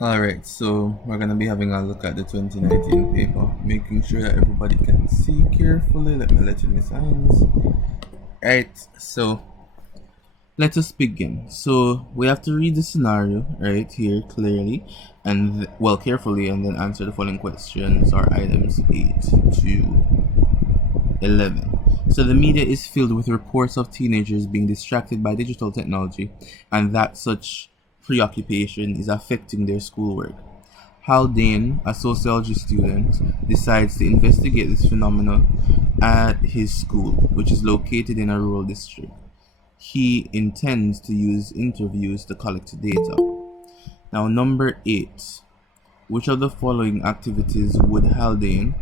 Alright, so we're going to be having a look at the 2019 paper, making sure that everybody can see carefully. Let me let you know signs. Right, so let us begin. So we have to read the scenario right here clearly and well carefully, and then answer the following questions or items 8 to 11. So the media is filled with reports of teenagers being distracted by digital technology and that such preoccupation is affecting their schoolwork. Haldane, a sociology student, decides to investigate this phenomenon at his school, which is located in a rural district. He intends to use interviews to collect data. Now, number 8. Which of the following activities would Haldane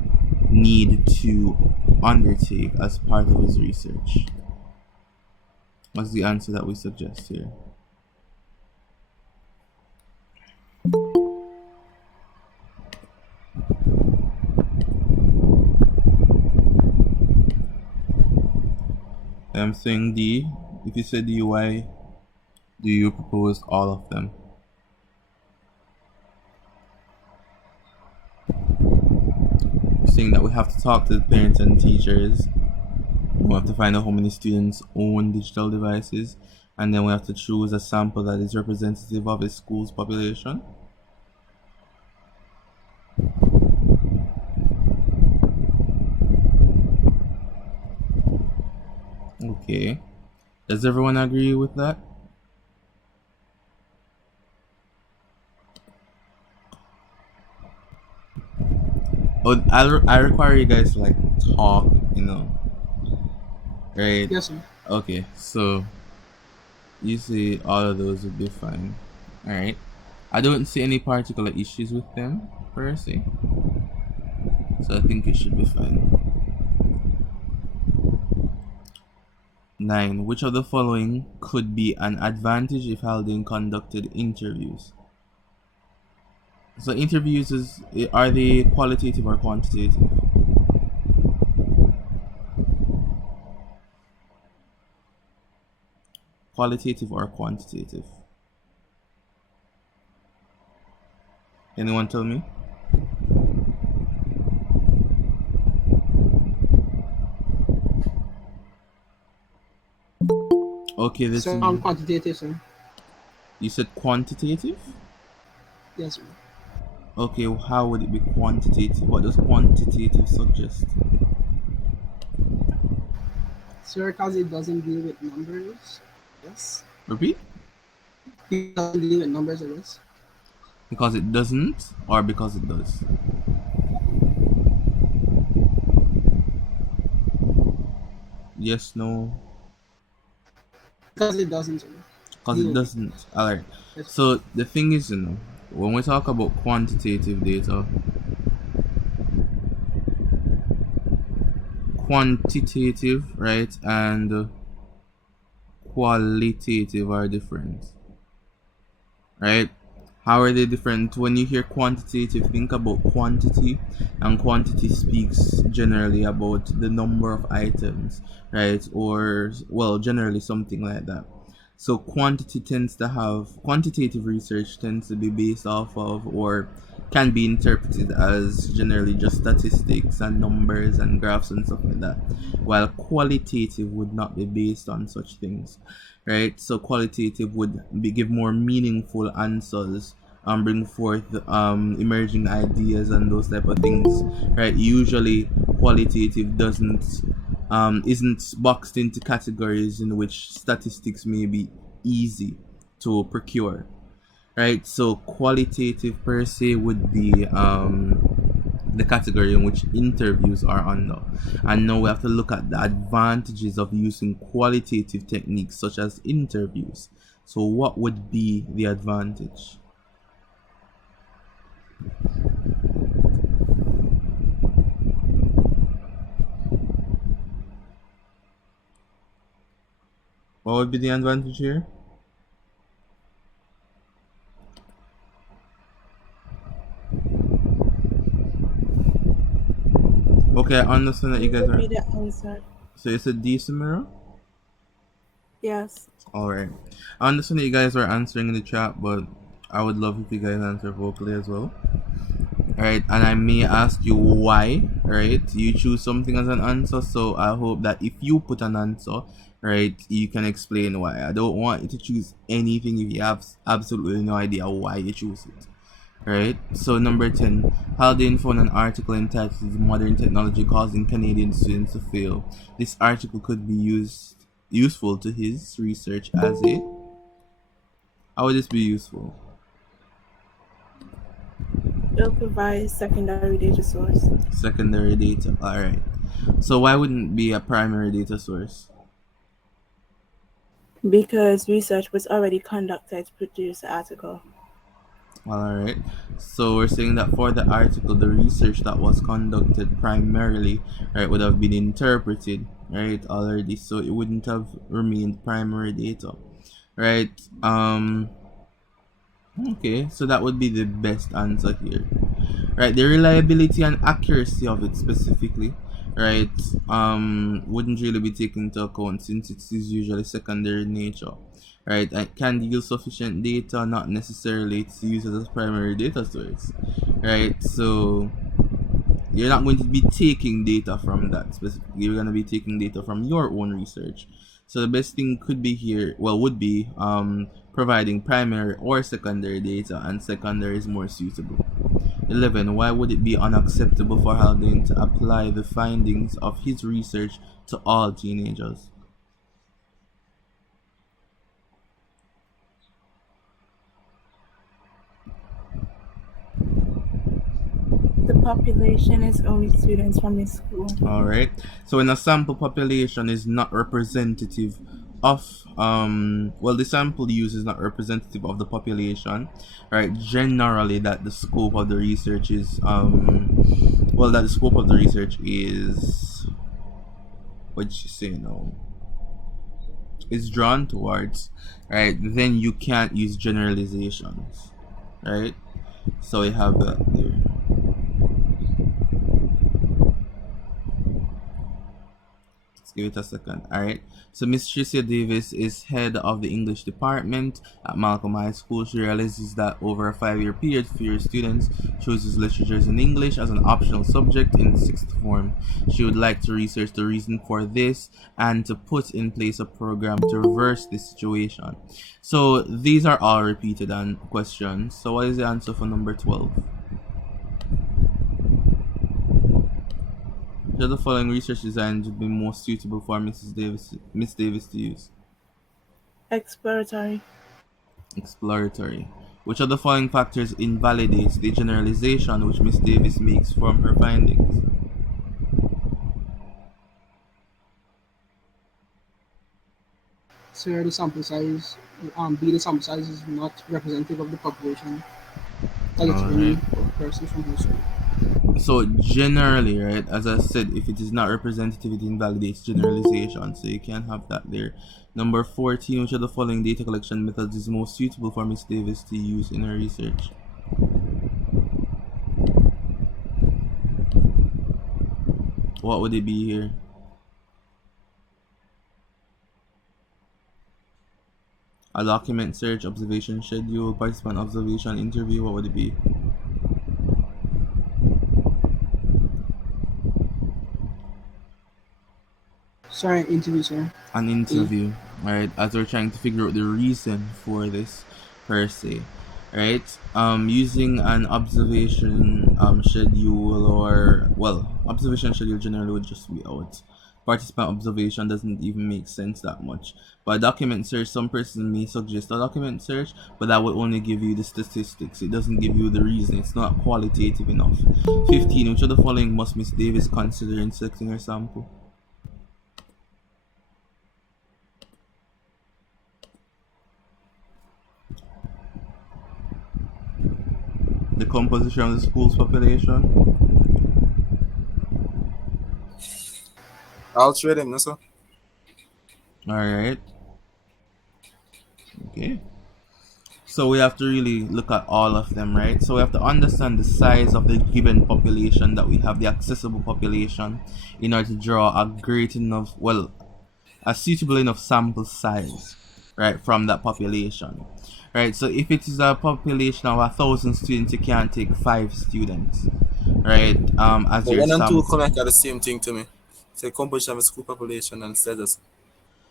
need to undertake as part of his research? What's the answer that we suggest here? I'm saying D. If you said D, why do you propose all of them? Saying that we have to talk to the parents and teachers. We have to find out how many students own digital devices, and then we have to choose a sample that is representative of a school's population. Okay. Does everyone agree with that? Oh, I require you guys to like talk, right? Yes, sir. Okay, so you see all of those would be fine. Alright. I don't see any particular issues with them per se. So I think it should be fine. 9. Which of the following could be an advantage if Haldane conducted interviews? So interviews are they qualitative or quantitative? Qualitative or quantitative? Anyone tell me? Okay, this So is. I'm quantitative, sir. You said quantitative? Yes, sir. Okay, how would it be quantitative? What does quantitative suggest? Sir, because it doesn't deal with numbers. Yes. Repeat? It doesn't deal with numbers, I guess. Because it doesn't, or because it does? Yes, no. Because it doesn't, sir. Because it Deal with. doesn't. Alright. Yes, sir. So the thing is, when we talk about quantitative data, quantitative, right, and qualitative are different, right? How are they different? When you hear quantitative, think about quantity, and quantity speaks generally about the number of items, right? Or, well, generally something like that. So quantitative research tends to be based off of, or can be interpreted as generally just statistics and numbers and graphs and stuff like that, while qualitative would not be based on such things, right? So qualitative would give more meaningful answers and bring forth emerging ideas and those type of things, right? Usually qualitative doesn't isn't boxed into categories in which statistics may be easy to procure, right? So qualitative per se would be the category in which interviews are under. And now we have to look at the advantages of using qualitative techniques such as interviews. So what would be the advantage? What would be the advantage here? Okay, I understand that you What guys would are. be the answer? So it's a D, Samira? Yes. Alright. I understand that you guys are answering in the chat, but I would love if you guys answer vocally as well. Alright, and I may ask you why, right? You choose something as an answer, so I hope that if you put an answer, right, you can explain why. I don't want you to choose anything if you have absolutely no idea why you choose it. Right? So number 10, Haldane found an article entitled Modern Technology Causing Canadian Students to Fail. This article could be useful to his research as a, how would this be useful? It'll provide secondary data source. Secondary data. Alright. So why wouldn't it be a primary data source? Because research was already conducted to produce the article. Alright. So we're saying that for the article, the research that was conducted primarily, right, would have been interpreted, right, already. So it wouldn't have remained primary data. Right? Okay, so that would be the best answer here. Right, the reliability and accuracy of it specifically, right, wouldn't really be taken into account since it is usually secondary in nature. Right, it can yield sufficient data, not necessarily it's used as a primary data source. Right, so you're not going to be taking data from that specifically. You're going to be taking data from your own research. So the best thing could be here, well, would be providing primary or secondary data, and secondary is more suitable. 11. Why would it be unacceptable for Haldane to apply the findings of his research to all teenagers? The population is only students from his school. Alright, so when a sample population is not representative of well, the sample used is not representative of the population, right? Generally that the scope of the research is well, that the scope of the research is, what you say now, is drawn towards, right? Then you can't use generalizations, right? So we have that there. Give it a second. Alright. So Miss Tricia Davis is head of the English department at Malcolm High School. She realizes that over a 5-year period, fewer students chooses literatures in English as an optional subject in the 6th form. She would like to research the reason for this and to put in place a program to reverse this situation. So these are all repeated questions. So what is the answer for number 12? Which of the following research designs would be most suitable for Miss Davis to use? Exploratory. Exploratory. Which of the following factors invalidates the generalization which Miss Davis makes from her findings? So the sample size, the sample size is not representative of the population. That it's only Alright. for a person from history. So generally, right, as I said, if it is not representative, it invalidates generalization. So you can have that there. Number 14, which of the following data collection methods is most suitable for Miss Davis to use in her research? What would it be here? A document search, observation schedule, participant observation, interview, what would it be? Sorry, interview, sir. An interview, right? As we're trying to figure out the reason for this per se, right? Using an observation schedule, or well, observation schedule generally would just be out. Participant observation doesn't even make sense that much. But a document search, some person may suggest a document search, but that will only give you the statistics. It doesn't give you the reason. It's not qualitative enough. 15. Which of the following must Miss Davis consider in selecting her sample? The composition of the school's population. I'll trade him, no sir. Alright. Okay. So we have to really look at all of them, right? So we have to understand the size of the given population that we have, the accessible population, in order to draw a great enough, well, a suitable enough sample size, right, from that population, right? So if it is a population of 1,000 students, you can't take 5 students, right, as But your 1 and 2 sample. come like the same thing to me. Say composition of the school population and status.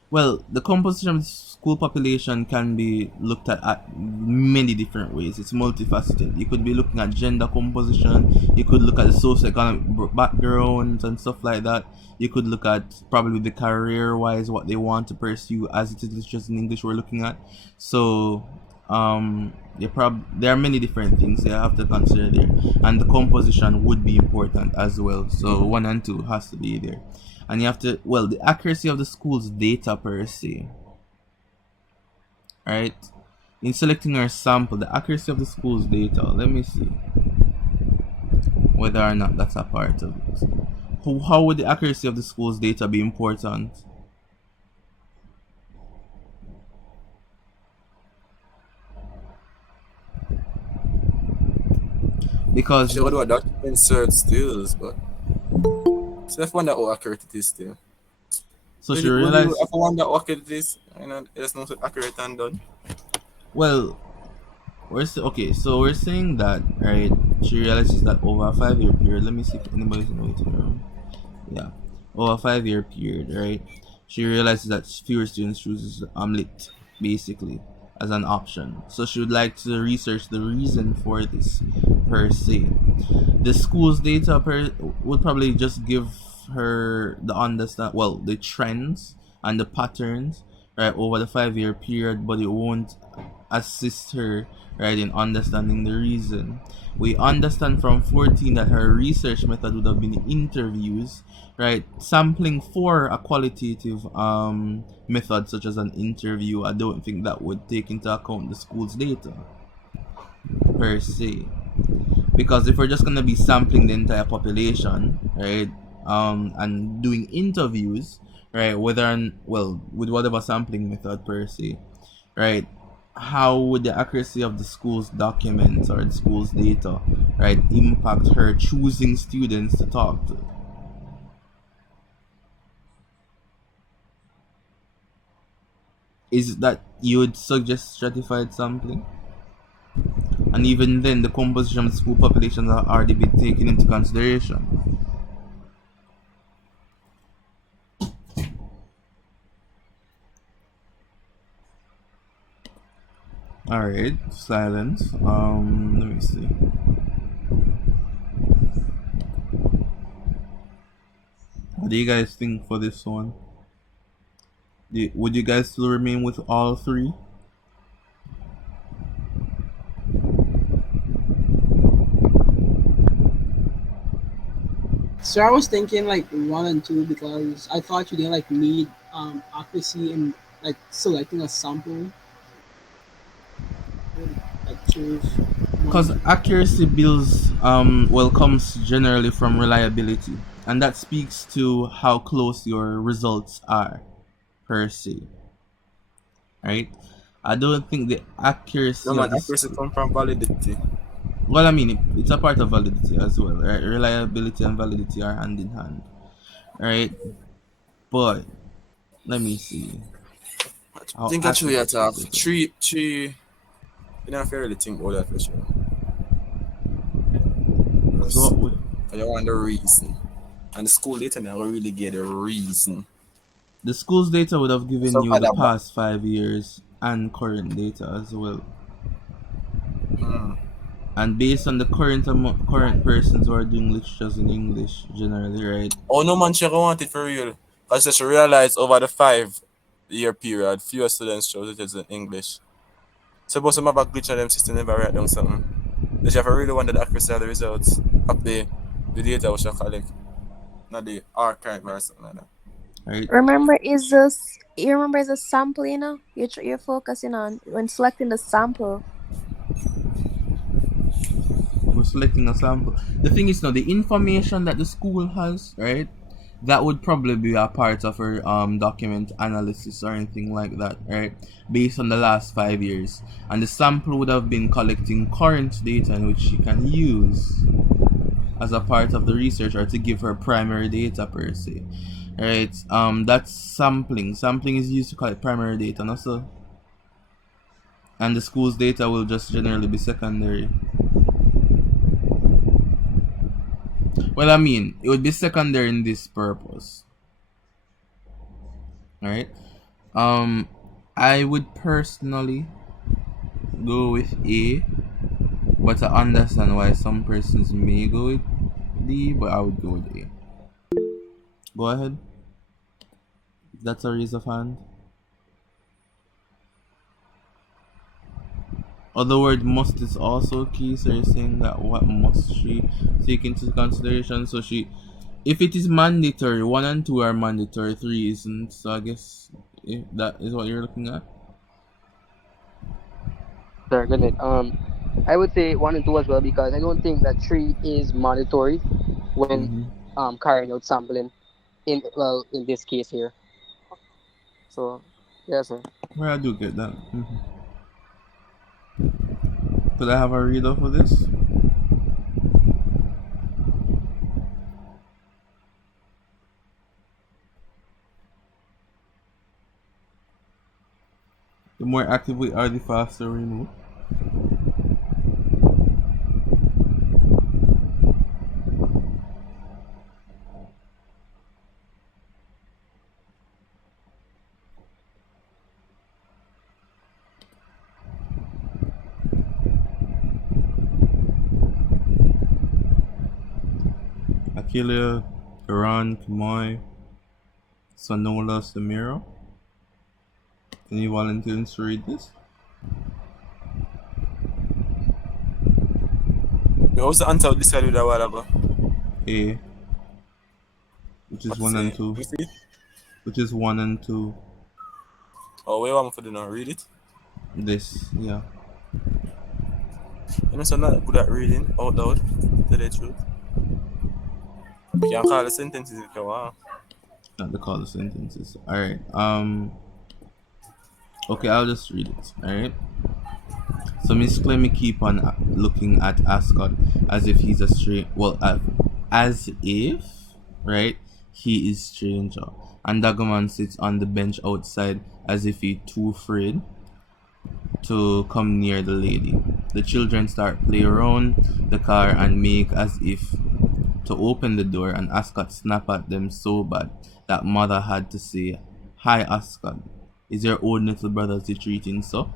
Well, the composition of the school population can be looked at many different ways. It's multifaceted. You could be looking at gender composition. You could look at the socioeconomic backgrounds and stuff like that. You could look at probably the career-wise what they want to pursue, as it is just in English we're looking at. So, there are many different things you have to consider there, and the composition would be important as well. So 1 and 2 has to be there. And you have to, well, the accuracy of the school's data per se, right? In selecting our sample, the accuracy of the school's data, let me see whether or not that's a part of it. How would the accuracy of the school's data be important? Because, She would do a document search stills, but so if wonder how accurate it is still. so she Would you realized, ever wonder how accurate it is? You know, it's not so accurate and done. well, okay, so we're saying that, right? She realizes that over a 5 year period, let me see if anybody's in the waiting room. Yeah, over a 5 year period, right? She realizes that fewer students chooses omelet basically as an option. So she would like to research the reason for this per se. The school's data would probably just give her the trends and the patterns, right, over the 5 year period, but it won't assist her, right, in understanding the reason. We understand from 14 that her research method would have been interviews, right, sampling for a qualitative method such as an interview. I don't think that would take into account the school's data per se, because if we're just going to be sampling the entire population, right, and doing interviews, right, with whatever sampling method per se, right, how would the accuracy of the school's documents or the school's data, right, impact her choosing students to talk to? Is that you would suggest stratified sampling? And even then, the composition of the school population are already been taken into consideration. Alright, silence. Let me see. What do you guys think for this one? Would you guys still remain with all three? So I was thinking like 1 and 2 because I thought you didn't like need accuracy in like selecting a sample. Like choose one Because of them. accuracy comes generally from reliability, and that speaks to how close your results are per se, right? I don't think the No accuracy of man, this. accuracy come from validity. Well, I mean, it's a part of validity as well, right? Reliability and validity are hand in hand, right? But let me see I how think actually accurate at school data. three you know, if you really think about that for sure. So Because what would you want the reason. And the school data never really get a reason. the school's data would have given Some you the other past 5 years and current data as well. hmm. And based on the current persons who are doing literatures in English generally, right? Oh no man, she want it for real. Because she realized over the 5 year period, fewer students chose it as in English. Suppose some have a glitch on them system never write down something. They have really wanted the accuracy of the results of the data which I collect. Not the archive or something like that. Right? Remember, you remember is a sample, you know? You're focusing on when selecting the sample. We're selecting a sample. The thing is now the information that the school has, right? That would probably be a part of her document analysis or anything like that, right? Based on the last 5 years. And the sample would have been collecting current data in which she can use as a part of the research or to give her primary data per se. Right? That's sampling. Sampling is used to collect primary data, not so. And the school's data will just generally be secondary. Well, I mean, it would be secondary in this purpose. Right? I would personally go with A, but I understand why some persons may go with D, but I would go with A. Go ahead. That's a raise of hand. Other word must is also key, so you're saying that what must she take into consideration? So she, if it is mandatory, 1 and 2 are mandatory, 3 isn't. So I guess if that is what you're looking at. Sorry, go ahead. I would say 1 and 2 as well because I don't think that 3 is mandatory when Mm-hmm. carrying out sampling in this case here. So yeah, sir. Well, I do get that. Could I have a reader for this? The more active we are, the faster we move. Akilia, Karan, Kamoy, Sonola, Samiro. Any volunteers to read this? What was the answer we decided a while ago? A, which is What 1 and say? 2. You see? Which is 1 and 2. Oh, where want me to do now? Read it? This, yeah. You know, so I'm not good at reading out loud. Tell the truth. You can call the sentences if you want. Not the call the sentences. Alright. Okay, I'll just read it. Alright. So Miss Clemmy keep on looking at Ascot as if he's a stranger. Well, as if, right, he is stranger. And Dagaman sits on the bench outside as if he too afraid to come near the lady. The children start play around the car and make as if to open the door, and Ascot snap at them so bad that mother had to say, "Hi Ascot, is your own little brother treating so?"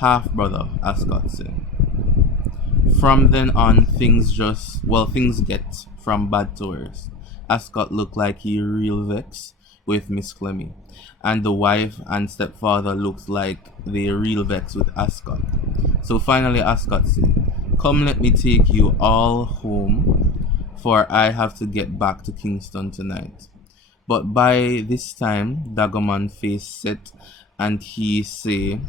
"Half brother," Ascot said. From then on, things get from bad to worse. Ascot looked like he real vex with Miss Clemmy, and the wife and stepfather looked like they real vex with Ascot. So finally Ascot said, "Come let me take you all home, for I have to get back to Kingston tonight." But by this time Dagoman face set and he say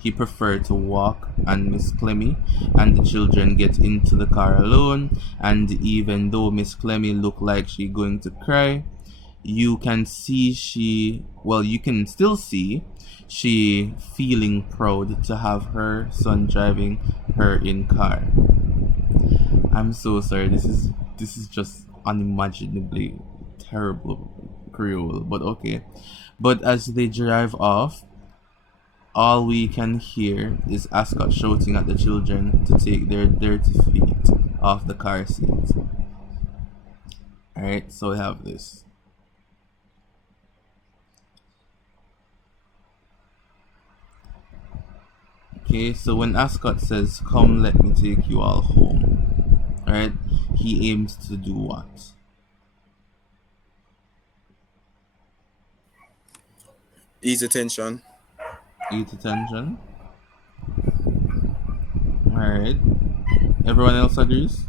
he preferred to walk, and Miss Clemmy and the children get into the car alone, and even though Miss Clemmy looked like she going to cry, you can still see she feeling proud to have her son driving her in car. I'm so sorry, this is just unimaginably terrible Creole, but okay. But as they drive off, all we can hear is Ascot shouting at the children to take their dirty feet off the car seat. Alright, so we have this. Okay, so when Ascot says, "Come let me take you all home," alright, he aims to do what? Ease attention. Eat attention. Alright. Everyone else agrees?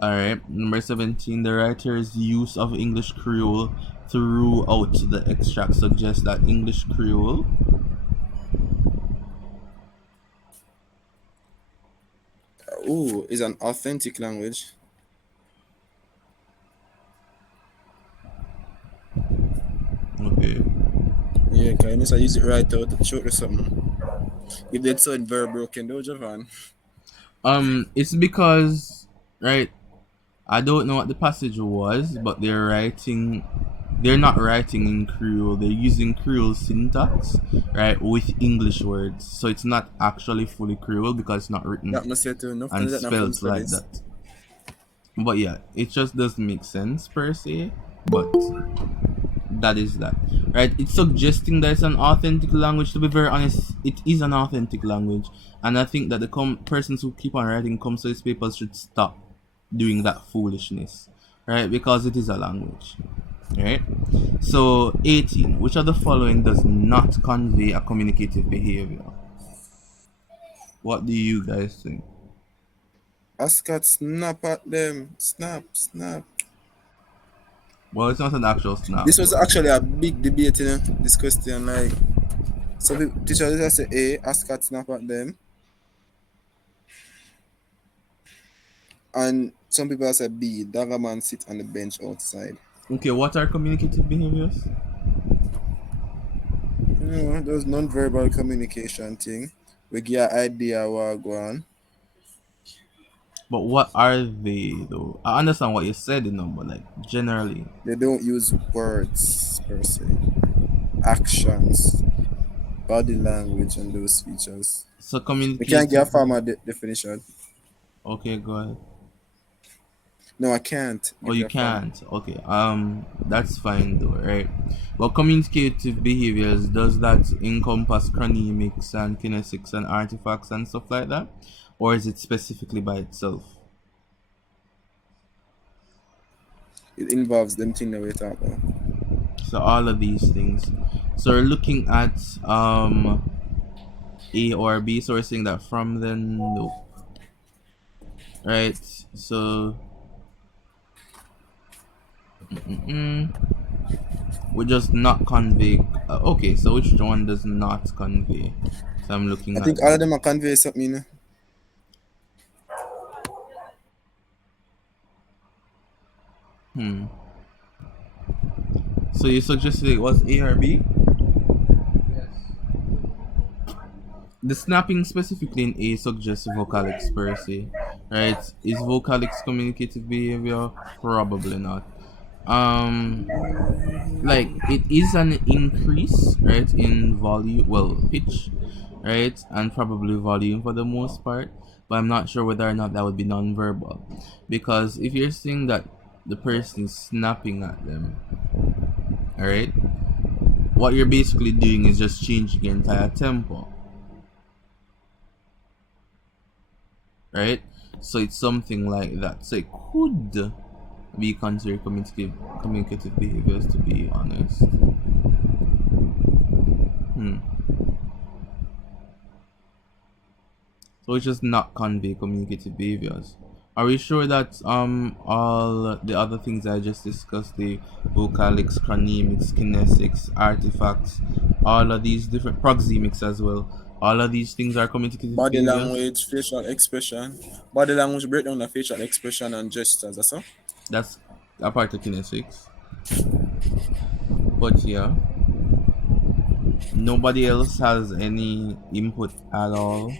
Alright. Number 17. The writer's use of English Creole throughout the extract suggests that English Creole Is an authentic language. okay. Yeah, can you use it right out to show you something? If that sound very broken, though, Javan. It's because, right, I don't know what the passage was, but they're writing they're not writing in Creole. They're using Creole syntax, right, with English words. So it's not actually fully Creole because it's not written That must say to enough and that not film spelled like studies. that. But yeah, it just doesn't make sense per se. But that is that, right? It's suggesting that it's an authentic language. To be very honest, it is an authentic language, and I think that the persons who keep on writing these papers should stop doing that foolishness, right? Because it is a language, right? So 18, which of the following does not convey a communicative behavior? What do you guys think? Ascot snap at them. Snap, snap. Well, it's not an actual snap, This was but actually a big debate, you know, this question. Like, some people, teachers just say A, Ascot snap at them. And some people say B, Dagaman sit on the bench outside. okay. What are communicative behaviors? You know, those non-verbal communication thing. We get an idea what go on. But what are they though? I understand what you said, but like generally. They don't use words per se. Actions, body language, and those features. So We can't get a communicative. formal definition. Okay, go ahead. No, I can't Oh, give you you a formal. can't. Okay. That's fine though, right? But communicative behaviors, does that encompass chronemics and kinesics and artifacts and stuff like that, or is it specifically by itself? It involves them thing that we talk about. So all of these things. So we're looking at A or B. So we're saying that from then nope. Right. So we just not convey. Okay, so which one does not convey? So I'm looking I at think all of that. them are convey something, you know. Hmm. So you suggested it was A or B? Yes. The snapping specifically in A suggests vocalics per se, right? Is vocalics communicative behavior? Probably not. Um, like it is an increase, right, in volume, well, pitch, right, and probably volume for the most part. But I'm not sure whether or not that would be non-verbal, because if you're saying that the person is snapping at them, all right, what you're basically doing is just changing the entire tempo, right? So it's something like that. So it could be considered communicative behaviors, to be honest. So it's just not convey communicative behaviors. Are we sure that all the other things I just discussed, the vocalics, chronemics, kinesics, artifacts, all of these different proxemics as well, all of these things are communicative Body behaviors? language, facial expression. Body language break down the facial expression and gestures, that's all. That's a part of kinesics. But yeah, nobody else has any input at all.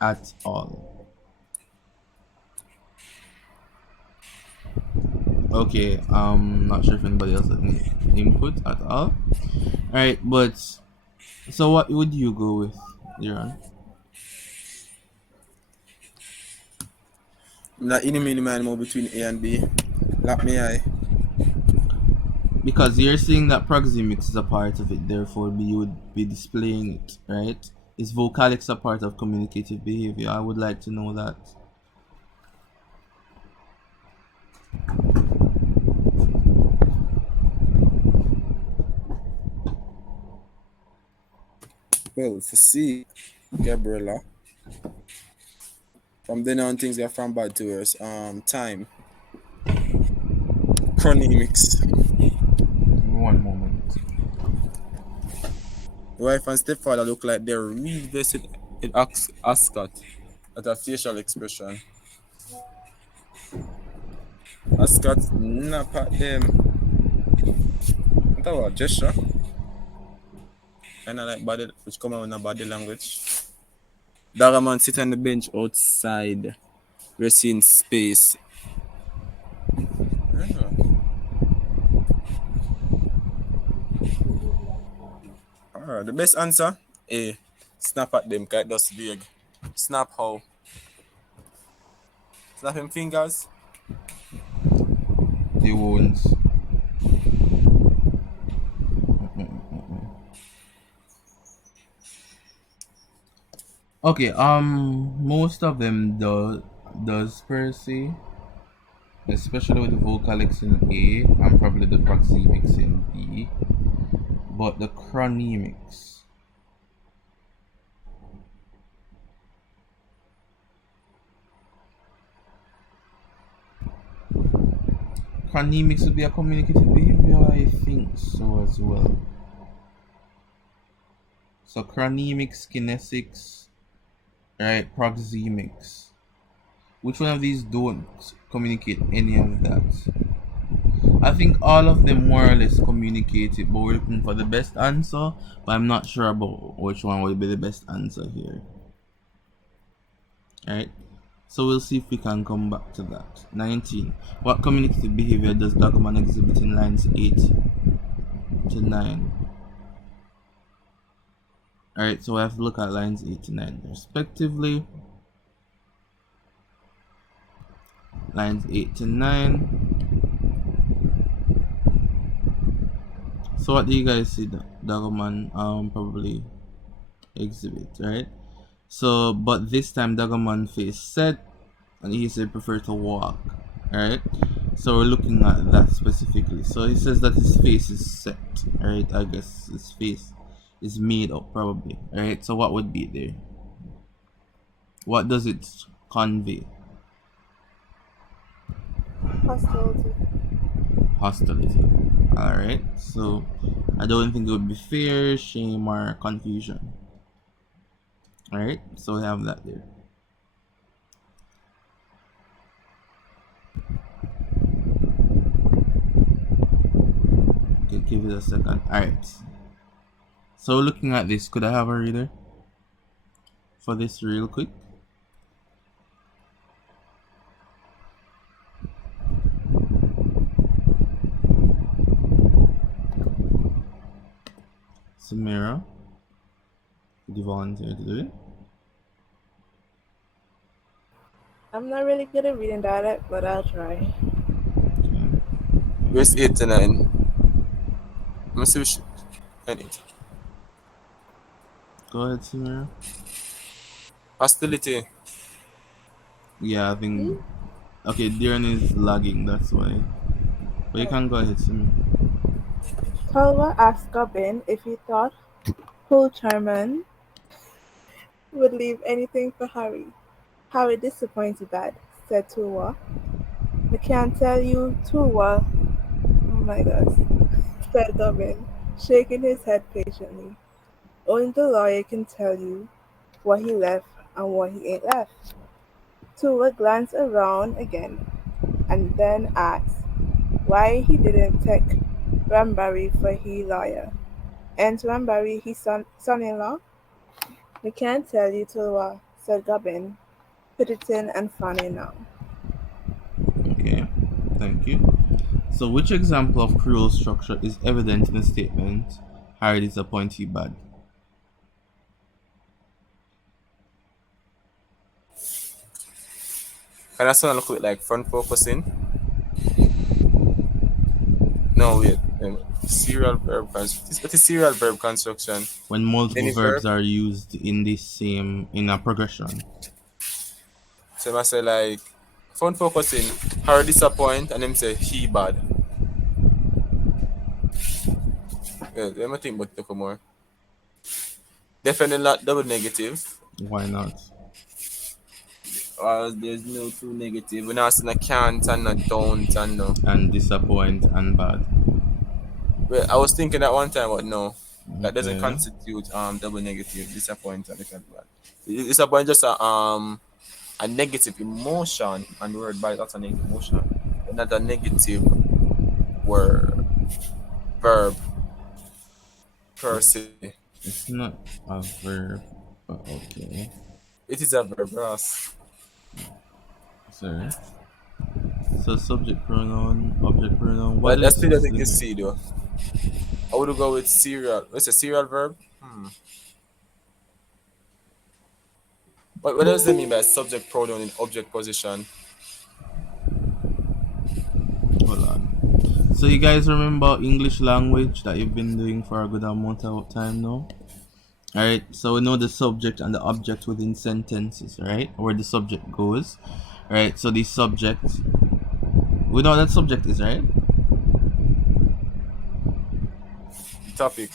At all. Okay, not sure if anybody else has any input at all. Alright, but so what would you go with, Iran? Not any minimal between A and B. Lap me eye. Because you're saying that proxemics is a part of it, therefore you would be displaying it, right? Is vocalics a part of communicative behavior? I would like to know that. Well, for C, Gabriella. From then on, things get from bad to worse. Time. Chronemics. One moment. The wife and stepfather look like they're revisited in Ascot at a facial expression. Ascot snap at them. What about gesture? And I like body, which come out in a body language. Dagaman sit on the bench outside. We're seeing space. The best answer A. Snap at them, cause that's vague. Snap how? Snap him fingers? The wounds. Okay, most of them does per se, especially with the vocalics in A and probably the proxemics in B, but the chronemics would be a communicative behavior, I think so as well. So chronemics, kinesics, right, proxemics. Which one of these don't communicate any of that? I think all of them more or less communicate it, but we're looking for the best answer. But I'm not sure about which one will be the best answer here. Alright, so we'll see if we can come back to that. 19. What communicative behavior does Daggerman exhibit in lines 8 to 9? Alright, so we have to look at lines 8 to 9 respectively. Lines 8 to 9. So what do you guys see Daggerman probably exhibit, right? So but this time Daggerman face set and he said prefer to walk, right? So we're looking at that specifically. So he says that his face is set, right? I guess his face is made up probably, right? So what would be there? What does it convey? Hostility. Hostility. Alright, so I don't think it would be fear, shame, or confusion. Alright, so we have that there. Okay, give it a second. Alright. So looking at this, could I have a reader for this real quick? Samira, would you volunteer to do it? I'm not really good at reading dialect, but I'll try. Okay. Where's 8 to 9? Let me see which. 8. Go ahead, Samira. Hostility. Yeah, I think. Okay, Darren is lagging, that's why. But you can go ahead, Samira. Tulwa asked Gubbin if he thought Hull Charman would leave anything for Harry. Harry disappointed that, said Tulwa. I can't tell you, Tulwa. Oh my gosh, said Gubbin, shaking his head patiently. Only the lawyer can tell you what he left and what he ain't left. Tulwa glanced around again and then asked why he didn't take Ramberry for he lawyer. And Ramberry his son-in-law? I can't tell you, Tulwa, said Gubbin, pitying and frowning now. Okay, thank you. So which example of Creole structure is evident in the statement, Harry disappointed you bad? Can that sound look a bit like front focusing? No, wait. Serial verb construction. What is serial verb construction? When multiple Any verbs verb? are used in a progression. So I must say like front focusing, Harry disappoint, and them say he bad. Yeah, let me think about it a more. Definitely not double negative. Why not? There's no two negative. We're not saying a can't and a don't and no. And disappoint and bad. Well, I was thinking that one time, but no. That doesn't Okay. constitute double negative, disappoint and bad. Disappoint just a negative emotion, and the word bad is also a negative emotion. But not a negative word verb per se. It's not a verb, but okay. It is a verb, Ross. Sorry. So subject pronoun, object pronoun. But What that is still doesn't get this? C though. I would go with serial. What's a serial verb? What does that mean by subject pronoun in object position? Hold on. So you guys remember English language that you've been doing for a good amount of time now? Alright, so we know the subject and the object within sentences, right? Where the subject goes. Right, so the subject, we know what that subject is, right? Topic.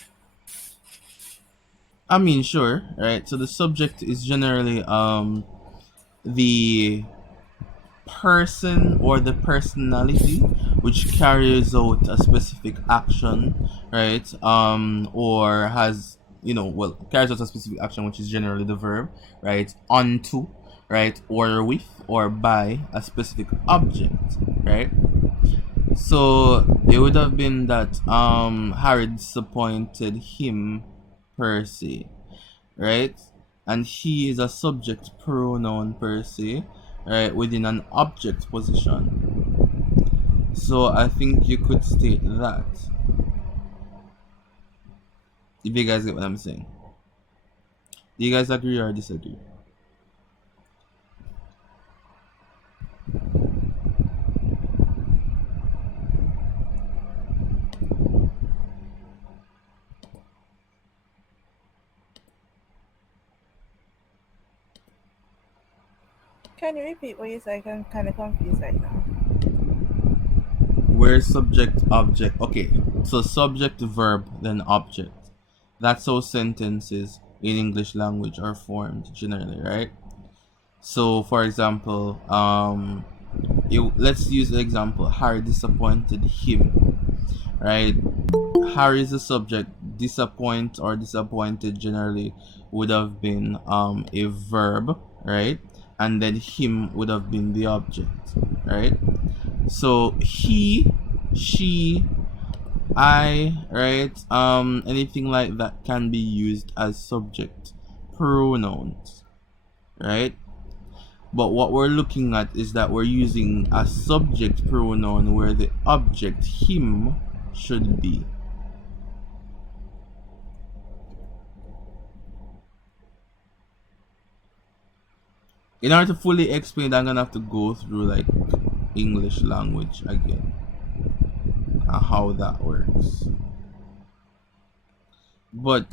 I mean, sure, right? So the subject is generally the person or the personality which carries out a specific action, right? Or has, well, carries out a specific action, which is generally the verb, right? Onto, right? Or with or by a specific object, right? So it would have been that Harry disappointed him per se, right? And he is a subject pronoun per se, right, within an object position. So I think you could state that. If you guys get what I'm saying. Do you guys agree or disagree? Can you repeat what you said? I'm kind of confused right now. Where subject object. Okay, so subject verb then object. That's how sentences in English language are formed generally, right? So for example, let's use the example Harry disappointed him, right? Harry is the subject. Disappoint or disappointed generally would have been a verb, right? And then him would have been the object, right? So he, she, I, right? Anything like that can be used as subject pronouns, right? But what we're looking at is that we're using a subject pronoun where the object him should be. In order to fully explain that, I'm gonna have to go through like English language again and how that works. But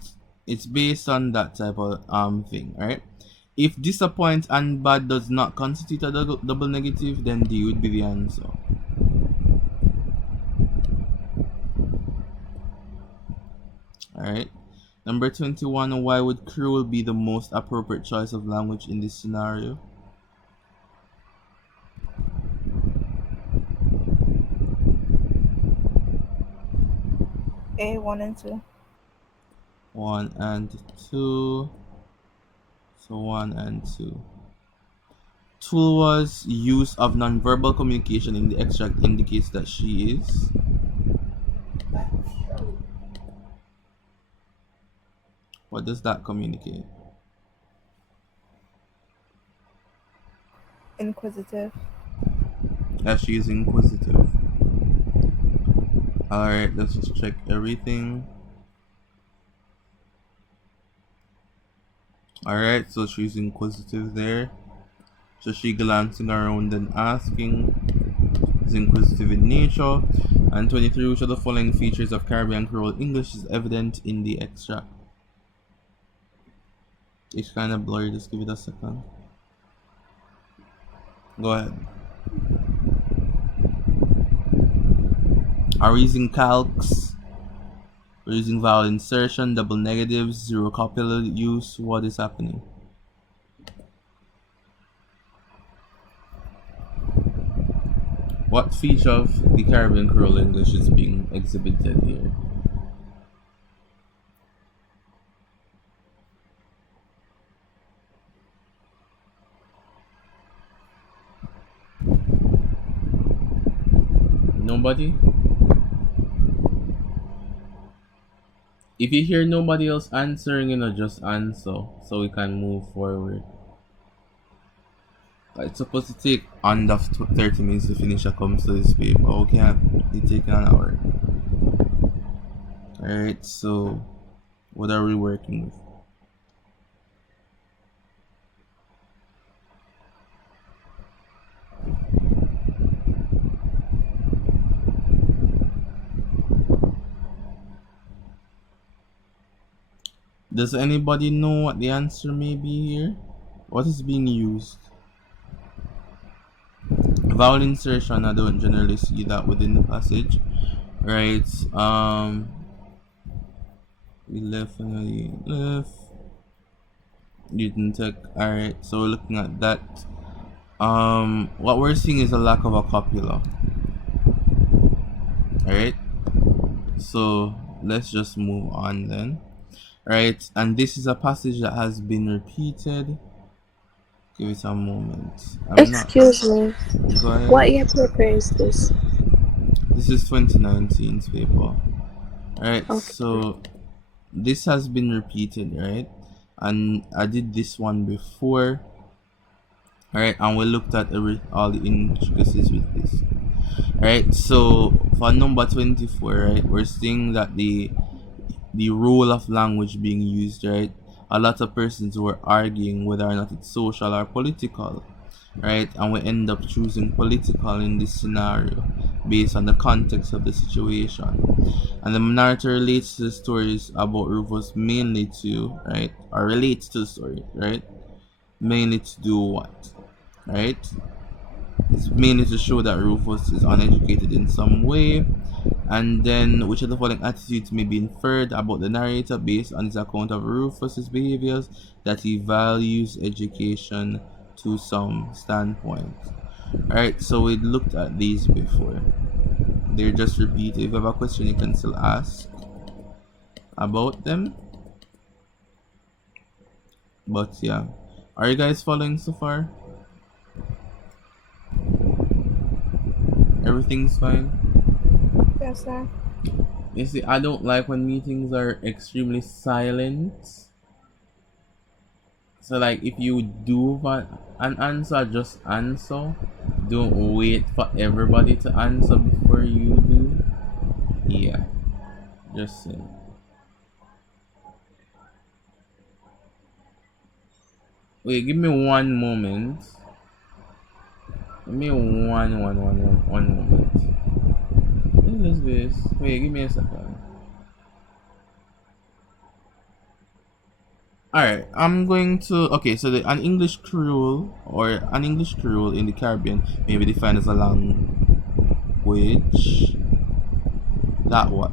it's based on that type of thing, right? If disappoint and bad does not constitute a double negative, then D would be the answer. Alright. Number 21, why would Creole be the most appropriate choice of language in this scenario? A, 1 and 2. 1 and 2. So 1 and 2. Tool was use of nonverbal communication in the extract indicates that she is. What does that communicate? Inquisitive. That she is inquisitive. Alright, let's just check everything. Alright, so she's inquisitive there. So she glancing around and asking. Is inquisitive in nature. And 23, which of the following features of Caribbean Creole English is evident in the extract? It's kind of blurry, just give it a second. Go ahead. Are we using calcs? We're using vowel insertion, double negatives, zero copular use. What is happening? What feature of the Caribbean Creole English is being exhibited here? Nobody? If you hear nobody else answering, just answer so we can move forward. It's supposed to take under 30 minutes to finish a comes to this paper. Okay, it take an hour. Alright, so What are we working with? Does anybody know what the answer may be here? What is being used? Vowel insertion, I don't generally see that within the passage. Right, we left and left. Didn't take. Alright, so we're looking at that. What we're seeing is a lack of a copula. Alright, so let's just move on then. Right, and this is a passage that has been repeated. Give it a moment. I'm not. Excuse me. Go ahead. What year paper is this? This is 2019's paper. Alright, Okay. so this has been repeated, right? And I did this one before. Alright, and we looked at all the intricacies with this. Alright, so for number 24, right, we're seeing that the role of language being used, right? A lot of persons were arguing whether or not it's social or political, right? And we end up choosing political in this scenario based on the context of the situation. And the narrator relates to the stories about Rufus mainly to, right, or relates to the story, right? Mainly to do what, right? It's mainly to show that Rufus is uneducated in some way, and then which of the following attitudes may be inferred about the narrator based on his account of Rufus's behaviors, that he values education to some standpoint. Alright, so we looked at these before. They're just repeated. If you have a question, you can still ask about them. But yeah, are you guys following so far? Everything's fine? Yes, sir. You see, I don't like when meetings are extremely silent. So like if you do want an answer, just answer. Don't wait for everybody to answer before you do. Yeah, just saying. Wait, give me one moment. Give me one moment. What is this? Wait, give me a second. Alright, I'm going to. Okay, so an English Creole or an English Creole in the Caribbean may be defined as a language that what?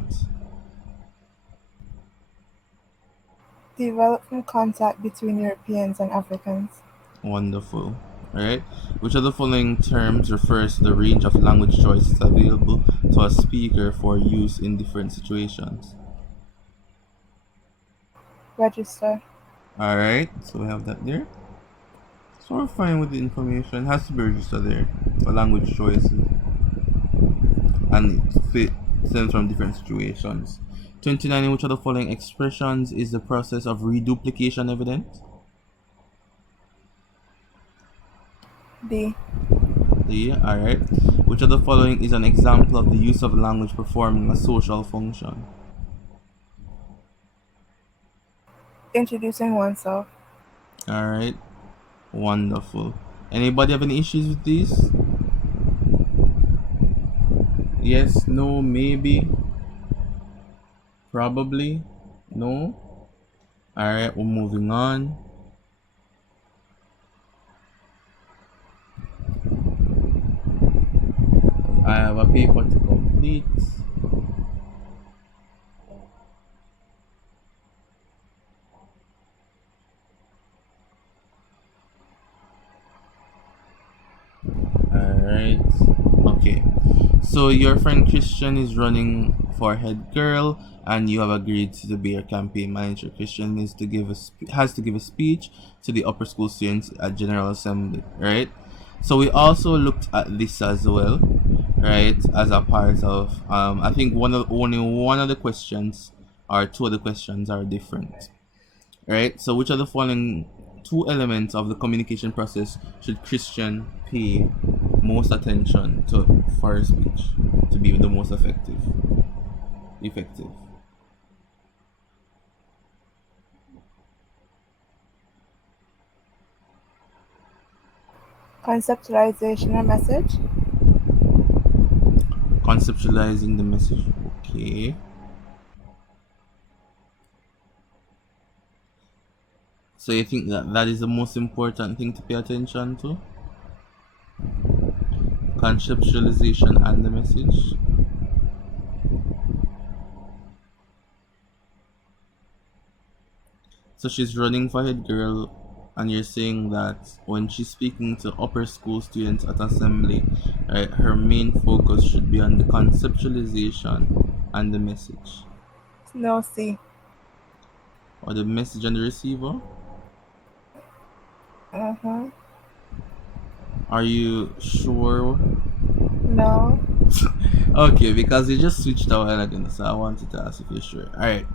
Developed from contact between Europeans and Africans. Wonderful. Alright, which of the following terms refers to the range of language choices available to a speaker for use in different situations? Register. Alright, so we have that there. So we're fine with the information. It has to be registered there for language choices. And it stems from different situations. 29. In which of the following expressions is the process of reduplication evident? D. D. Alright. Which of the following is an example of the use of language performing a social function? Introducing oneself. Alright. Wonderful. Anybody have any issues with these? Yes, no, maybe, probably, no. Alright, we're moving on. I have a paper to complete. Alright. Okay. So your friend Christian is running for head girl, and you have agreed to be your campaign manager. Christian has to give a speech to the upper school students at General Assembly, right? So we also looked at this as well, right? As a part of I think only one of the questions or two of the questions are different, right? So which of the following two elements of the communication process should Christian pay most attention to for his speech to be the most effective? Conceptualization or message? Conceptualizing the message. Okay. So you think that that is the most important thing to pay attention to? Conceptualization and the message. So she's running for head girl, and you're saying that when she's speaking to upper school students at assembly, right, her main focus should be on the conceptualization and the message, No, C. or the message and the receiver. Uh-huh. Are you sure? No. Okay, because you just switched a while ago, so I wanted to ask if you're sure. All right.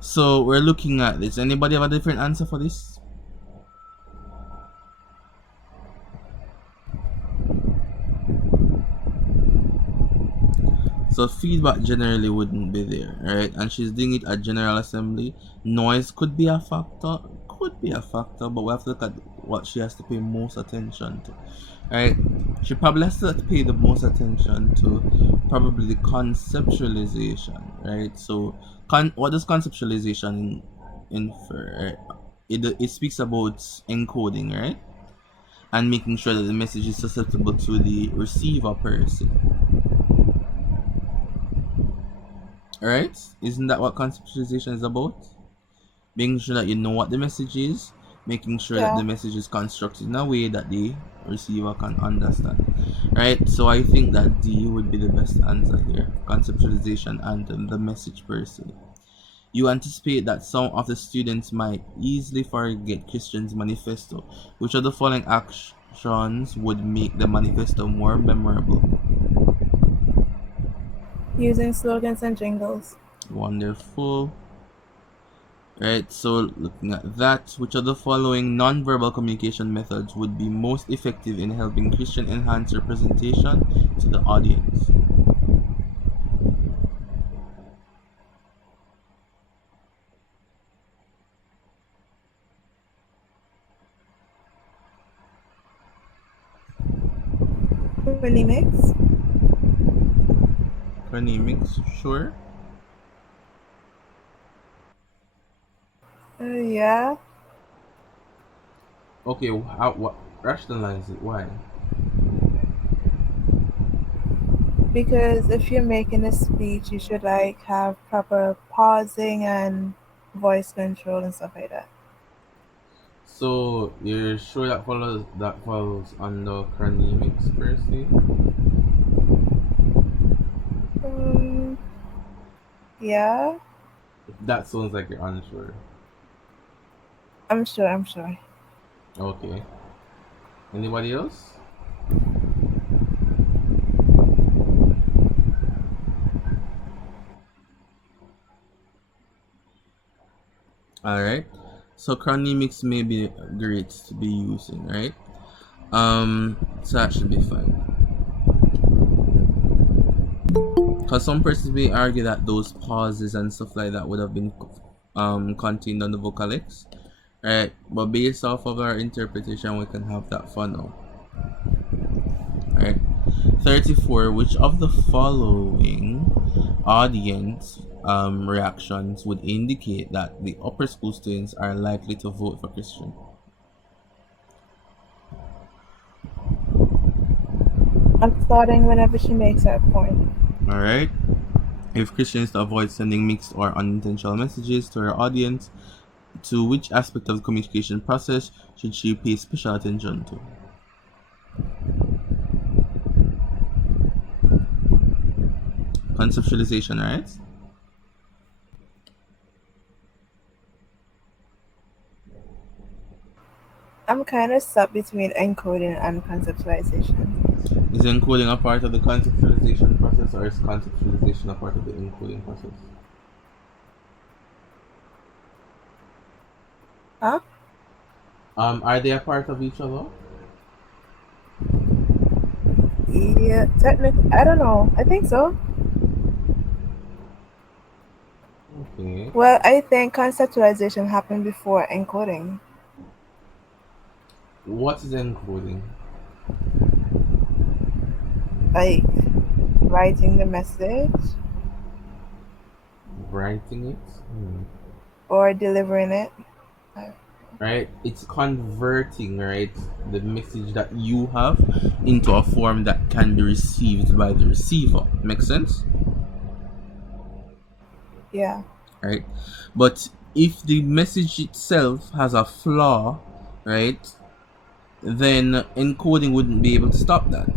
So we're looking at this. Anybody have a different answer for this? So feedback generally wouldn't be there, right? And she's doing it at General Assembly. Noise could be a factor, but we have to look at what she has to pay most attention to, right? She probably has to pay the most attention to probably the conceptualization, right? So, what does conceptualization infer? Right? It speaks about encoding, right? And making sure that the message is susceptible to the receiver person. Right? Isn't that what conceptualization is about? Making sure that you know what the message is, making sure that the Yeah. message is constructed in a way that the receiver can understand. Right? So I think that D would be the best answer here. Conceptualization and the message per se. You anticipate that some of the students might easily forget Christian's manifesto. Which of the following actions would make the manifesto more memorable? Using slogans and jingles. Wonderful. Right, so looking at that, which of the following non-verbal communication methods would be most effective in helping Christian enhance representation to the audience? Phonemics. Phonemics, sure. Yeah. Okay, what rationalize it? Why? Because if you're making a speech, you should like have proper pausing and voice control and stuff like that. So you're sure that follows under chronemics per se? Um, yeah. That sounds like you're unsure. I'm sure. I'm sure. Okay. Anybody else? Alright. So chronemics may be great to be using, right? So that should be fine. Because some persons may argue that those pauses and stuff like that would have been contained on the vocalics, right? But based off of our interpretation, we can have that for now. Right? 34. Which of the following audience reactions would indicate that the upper school students are likely to vote for Christian? Applauding whenever she makes her point. Alright. If Christians to avoid sending mixed or unintentional messages to her audience, to which aspect of the communication process should she pay special attention to? Conceptualization, right? I'm kind of stuck between encoding and conceptualization. Is encoding a part of the conceptualization process, or is conceptualization a part of the encoding process? Huh? Are they a part of each other? Yeah, technically, I don't know. I think so. Okay. Well, I think conceptualization happened before encoding. What is encoding? Like writing the message Writing it. or delivering it. Right, it's converting, right, the message that you have into a form that can be received by the receiver. Make sense? Yeah. Right, but if the message itself has a flaw, right, then encoding wouldn't be able to stop that.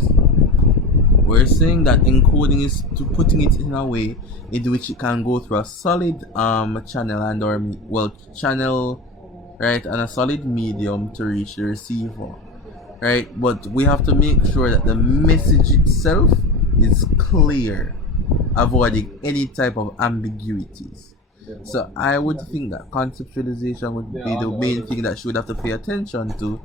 We're saying that encoding is to putting it in a way in which it can go through a solid channel and or channel, right, and a solid medium to reach the receiver, right? But we have to make sure that the message itself is clear, avoiding any type of ambiguities. So I would think that conceptualization would be the main thing that she would have to pay attention to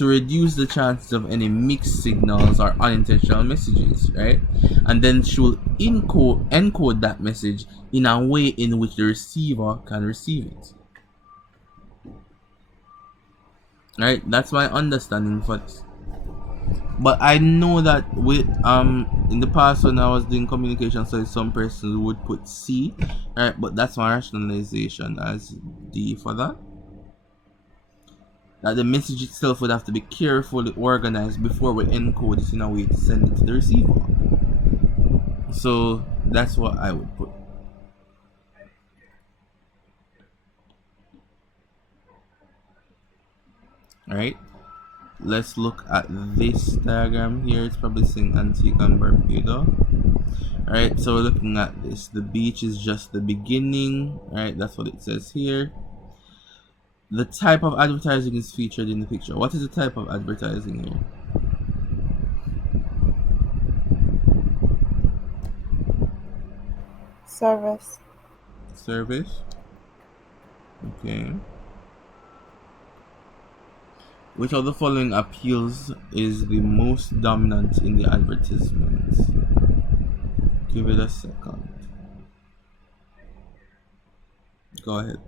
reduce the chances of any mixed signals or unintentional messages, right? And then she will encode that message in a way in which the receiver can receive it. Right? That's my understanding for this. But I know that with in the past when I was doing communication studies, some persons would put C, right? But that's my rationalization as D for that. That the message itself would have to be carefully organized before we encode it in a way to send it to the receiver. So that's what I would put. Alright. Let's look at this diagram here. It's probably saying Antigua and Barbuda. Alright, so we're looking at this. The beach is just the beginning. Alright, that's what it says here. The type of advertising is featured in the picture. What is the type of advertising here? Service. Service. Okay. Which of the following appeals is the most dominant in the advertisement? Give it a second. Go ahead.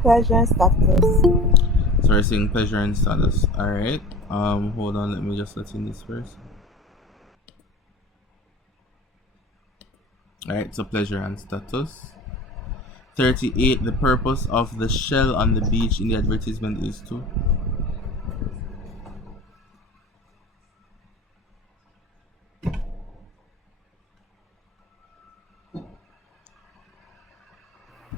Pleasure and status. So we're saying pleasure and status. Alright. Hold on, let me just let in this first. Alright, so pleasure and status. 38. The purpose of the shell on the beach in the advertisement is to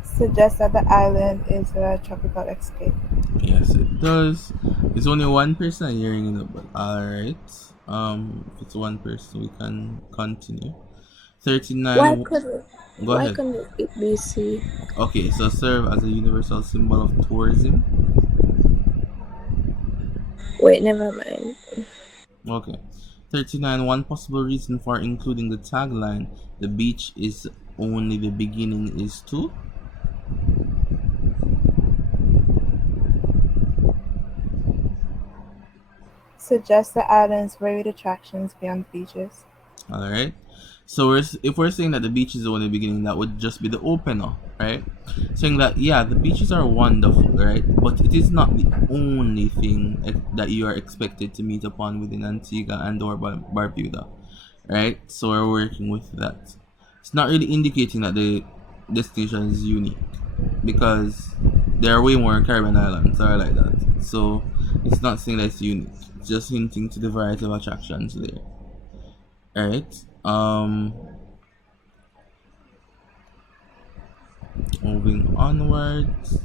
Suggest that the island is a tropical escape. Yes, it does. It's only 1% hearing it, but alright. If it's 1%, we can continue. 39. Why couldn't it be C? Okay, so serve as a universal symbol of tourism. Wait, never mind. Okay. 39. One possible reason for including the tagline, the beach is only the beginning, is to Suggest the island's varied attractions beyond beaches. Alright. So if we're saying that the beach is only the beginning, that would just be the opener, right? Saying that, yeah, the beaches are wonderful, right? But it is not the only thing that you are expected to meet upon within Antigua and or Barbuda, right? So we're working with that. It's not really indicating that the destination is unique, because there are way more Caribbean islands are like that. So it's not saying that it's unique. It's just hinting to the variety of attractions there. Alright. Moving onwards.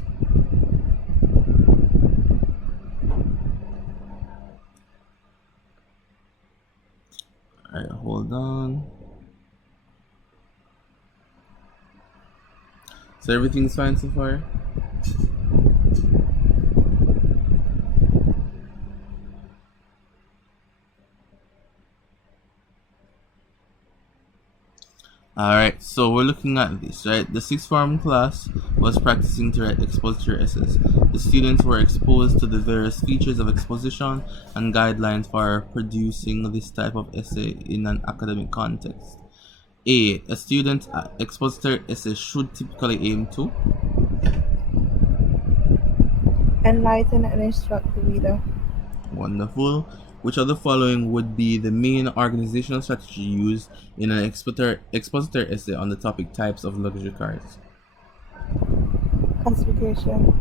Alright, hold on. So everything's fine so far? Alright, so we're looking at this, right? The sixth form class was practicing to write expository essays. The students were exposed to the various features of exposition and guidelines for producing this type of essay in an academic context. A student's expository essay should typically aim to Enlighten and instruct the reader. Wonderful. Which of the following would be the main organizational strategy used in an expositor essay on the topic types of luxury cars? Classification.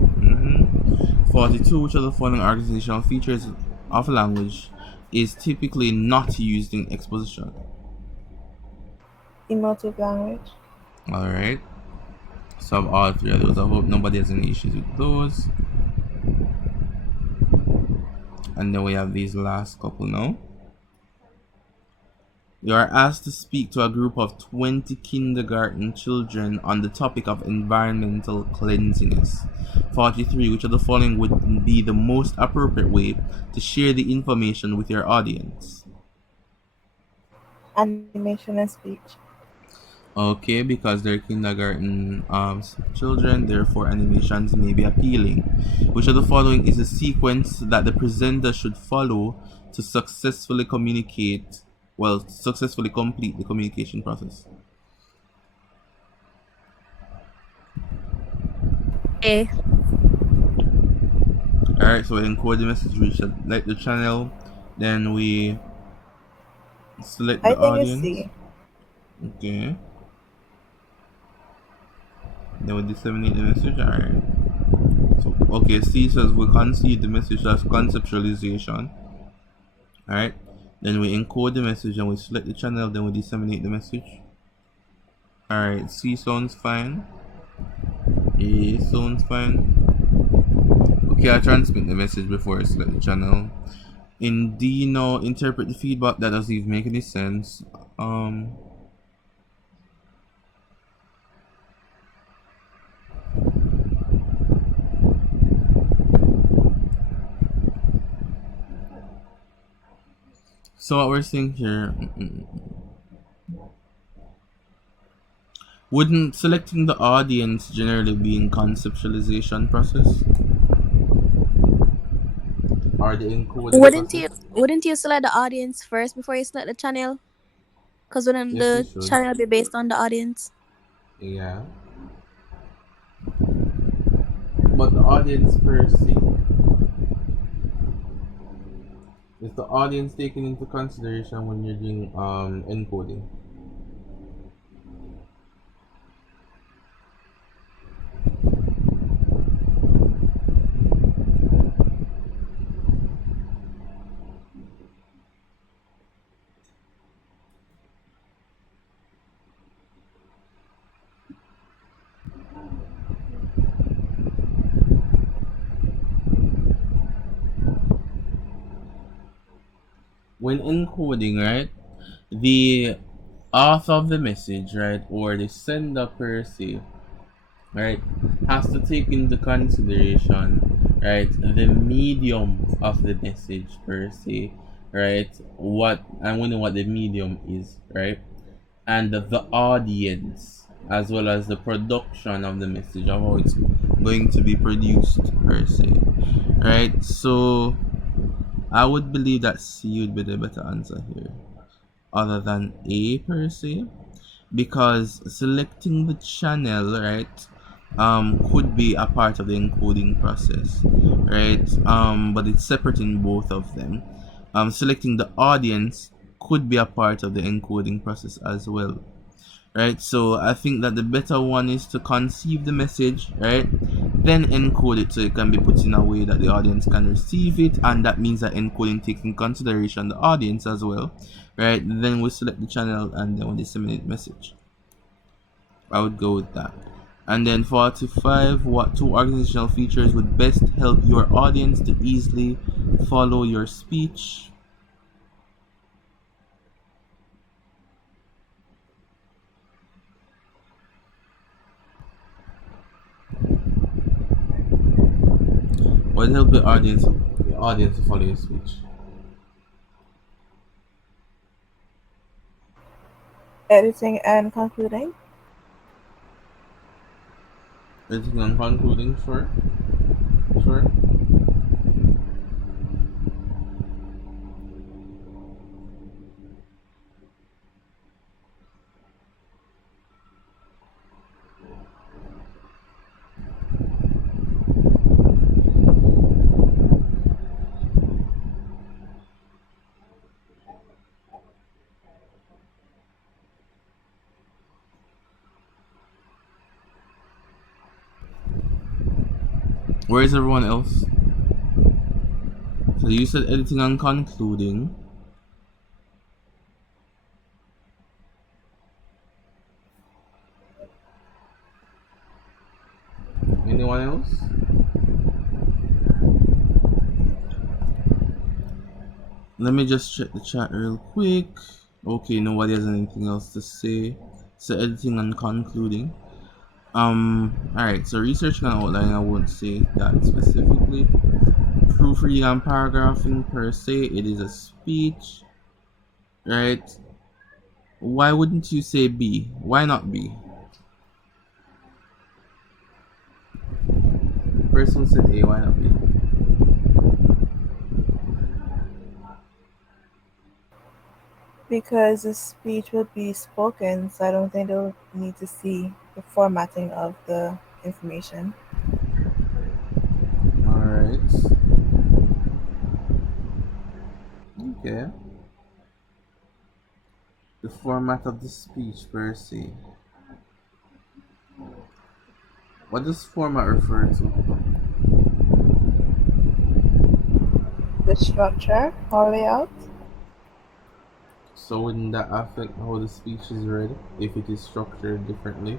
42. Which of the following organizational features of language is typically not used in exposition? Emotive language. Alright. So of all three of those, I hope nobody has any issues with those. And then we have these last couple now. You are asked to speak to a group of 20 kindergarten children on the topic of environmental cleanliness. 43. Which of the following would be the most appropriate way to share the information with your audience? Animation and speech. Okay, because they're kindergarten children, therefore animations may be appealing. Which of the following is a sequence that the presenter should follow to successfully successfully complete the communication process? A. Alright, so we encode the message, we select the channel, then we select I the think it's audience. C. Okay. Then we disseminate the message. Alright. So okay, C says we conceive the message as conceptualization. Alright. Then we encode the message and we select the channel, then we disseminate the message. Alright, C sounds fine. A sounds fine. Okay, I transmit the message before I select the channel. In D now, interpret the feedback. That doesn't even make any sense. So what we're seeing here, wouldn't selecting the audience generally be in conceptualization process? Or the encoding process? Wouldn't you select the audience first before you select the channel? Because wouldn't Yes, we the should. channel be based on the audience? Yeah. But the audience per se, is the audience taken into consideration when you're doing encoding? When encoding, right, the author of the message, right, or the sender per se, right, has to take into consideration, right, the medium of the message per se, right, and we know what the medium is, right, and the audience, as well as the production of the message, of how it's going to be produced per se, right. So I would believe that C would be the better answer here, other than A per se, because selecting the channel, right, could be a part of the encoding process, right, but it's separate in both of them. Selecting the audience could be a part of the encoding process as well, right. So I think that the better one is to conceive the message, right, then encode it so it can be put in a way that the audience can receive it, and that means that encoding takes in consideration the audience as well, right. Then we select the channel and then we disseminate the message. I would go with that. And then 45, what two organizational features would best help your audience to easily follow your speech? What help the audience to follow your speech? Editing and concluding. Anything on concluding? Sure. Sure. Where is everyone else? So you said editing and concluding. Anyone else? Let me just check the chat real quick. Okay, nobody has anything else to say. So editing and concluding. Alright, so researching and outlining, I won't say that specifically. Proofreading and paragraphing per se, it is a speech, right? Why wouldn't you say B? Why not B? Person said A, why not B? Because the speech would be spoken, so I don't think they'll need to see the formatting of the information. Alright. Okay. The format of the speech per se. What does format refer to? The structure or layout? So wouldn't that affect how the speech is read if it is structured differently?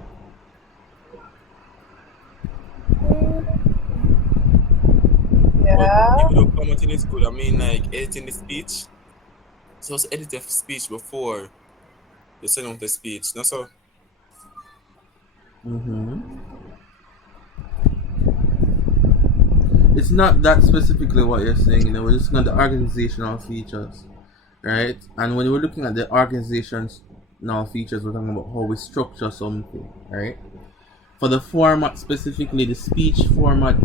But Yeah, even though formatting is good, I mean, like editing the speech. So it's edit the speech before you send out the speech. No, so It's not that specifically what you're saying, we're just looking at the organizational features, right? And when we're looking at the organizational features, we're talking about how we structure something, right? For the format specifically, the speech format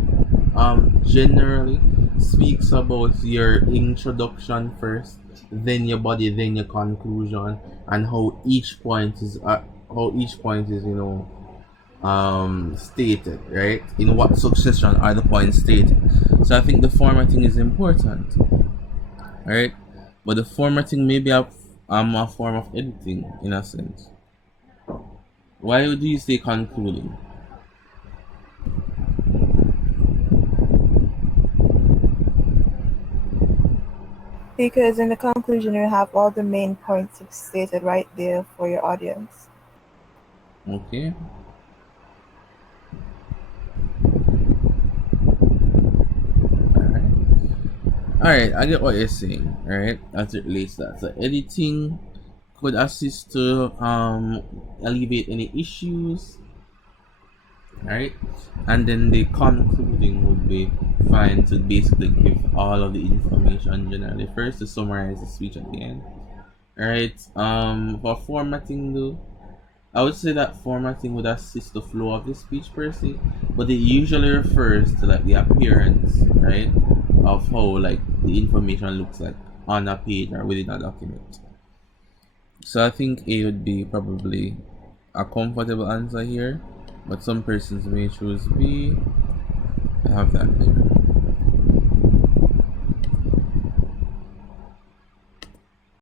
generally speaks about your introduction first, then your body, then your conclusion, and how each point is stated, right? In what succession are the points stated? So I think the formatting is important, right? But the formatting may be a form of editing in a sense. Why do you say concluding? because in the conclusion you have all the main points stated right there for your audience. Okay. Alright, I get what you're saying, right? As it relates to that. So editing could assist to alleviate any issues, right? And then the concluding would be fine to basically give all of the information generally. First to summarize the speech at the end. Right? For formatting though, I would say that formatting would assist the flow of the speech per se, but it usually refers to like the appearance, right? Of how like the information looks like on a page or within a document. So I think A would be probably a comfortable answer here, but some persons may choose B. I have that there.